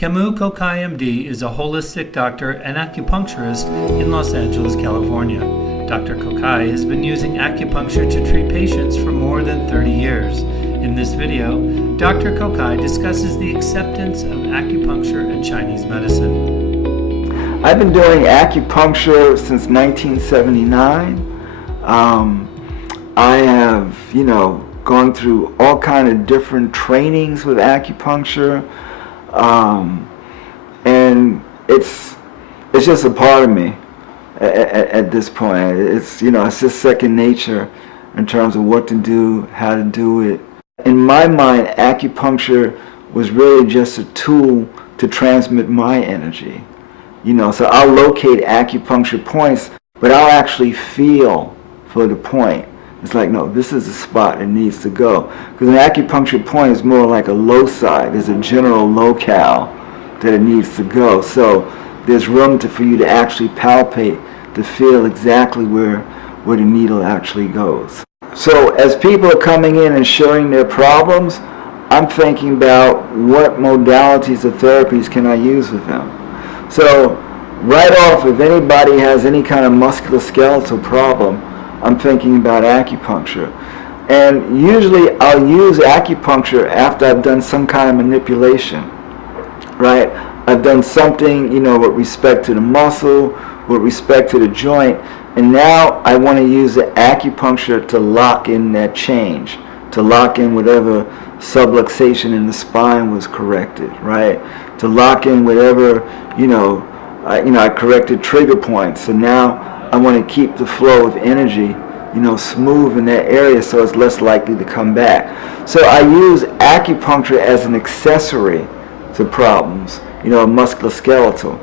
Kamau Kokayi, MD, is a holistic doctor and acupuncturist in Los Angeles, California. Dr. Kokayi has been using acupuncture to treat patients for more than 30 years. In this video, Dr. Kokayi discusses the acceptance of acupuncture and Chinese medicine. I've been doing acupuncture since 1979. I have, gone through all kind of different trainings with acupuncture. And it's just a part of me at this point. It's just second nature in terms of what to do, how to do it. In my mind, acupuncture was really just a tool to transmit my energy. So I'll locate acupuncture points, but I'll actually feel for the point. It's like, no, this is the spot it needs to go. Because an acupuncture point is more like a loci. There's a general locale that it needs to go. So there's room for you to actually palpate, to feel exactly where the needle actually goes. So as people are coming in and sharing their problems, I'm thinking about what modalities of therapies can I use with them. So right off, if anybody has any kind of musculoskeletal problem, I'm thinking about acupuncture. And usually I'll use acupuncture after I've done some kind of manipulation, right? I've done something, with respect to the muscle, with respect to the joint, and now I want to use the acupuncture to lock in that change, to lock in whatever subluxation in the spine was corrected, right? To lock in whatever, I corrected trigger points. So now I want to keep the flow of energy, smooth in that area so it's less likely to come back. So I use acupuncture as an accessory to problems, musculoskeletal.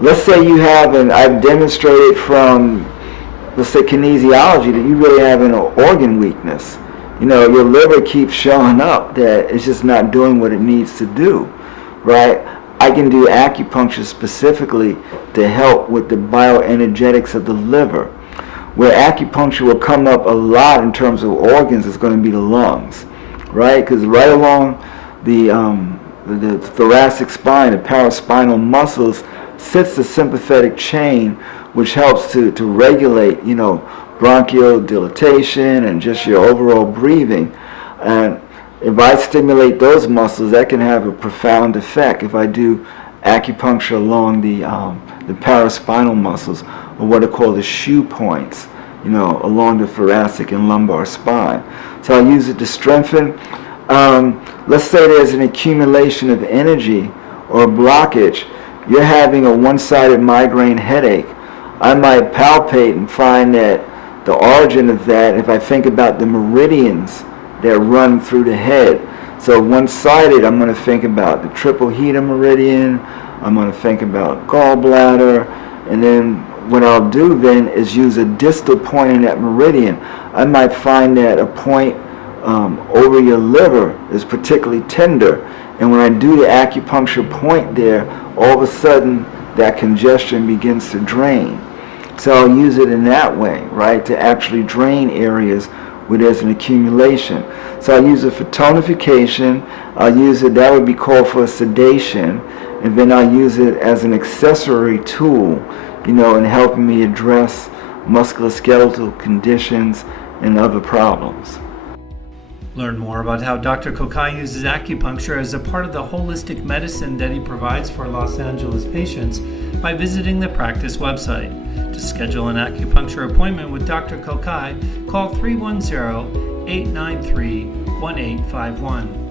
Let's say you have, and I've demonstrated from, let's say, kinesiology, that you really have an organ weakness. Your liver keeps showing up that it's just not doing what it needs to do, right? I can do acupuncture specifically to help with the bioenergetics of the liver. Where acupuncture will come up a lot in terms of organs is going to be the lungs, right? Because right along the thoracic spine, the paraspinal muscles, sits the sympathetic chain, which helps to regulate, bronchial dilatation and just your overall breathing. And if I stimulate those muscles, that can have a profound effect. If I do acupuncture along the paraspinal muscles, or what are called the shoe points, along the thoracic and lumbar spine. So I use it to strengthen. Let's say there's an accumulation of energy or a blockage. You're having a one-sided migraine headache. I might palpate and find that the origin of that, if I think about the meridians that run through the head. So one-sided, I'm going to think about the triple heta meridian, I'm going to think about gallbladder, and then what I'll do then is use a distal point in that meridian. I might find that a point over your liver is particularly tender, and when I do the acupuncture point there, all of a sudden that congestion begins to drain. So I'll use it in that way, right, to actually drain areas where there's an accumulation. So I'll use it for tonification, I'll use it, that would be called for sedation, and then I'll use it as an accessory tool, in helping me address musculoskeletal conditions and other problems. Learn more about how Dr. Kokayi uses acupuncture as a part of the holistic medicine that he provides for Los Angeles patients by visiting the practice website. To schedule an acupuncture appointment with Dr. Kokayi, call 310-893-1851.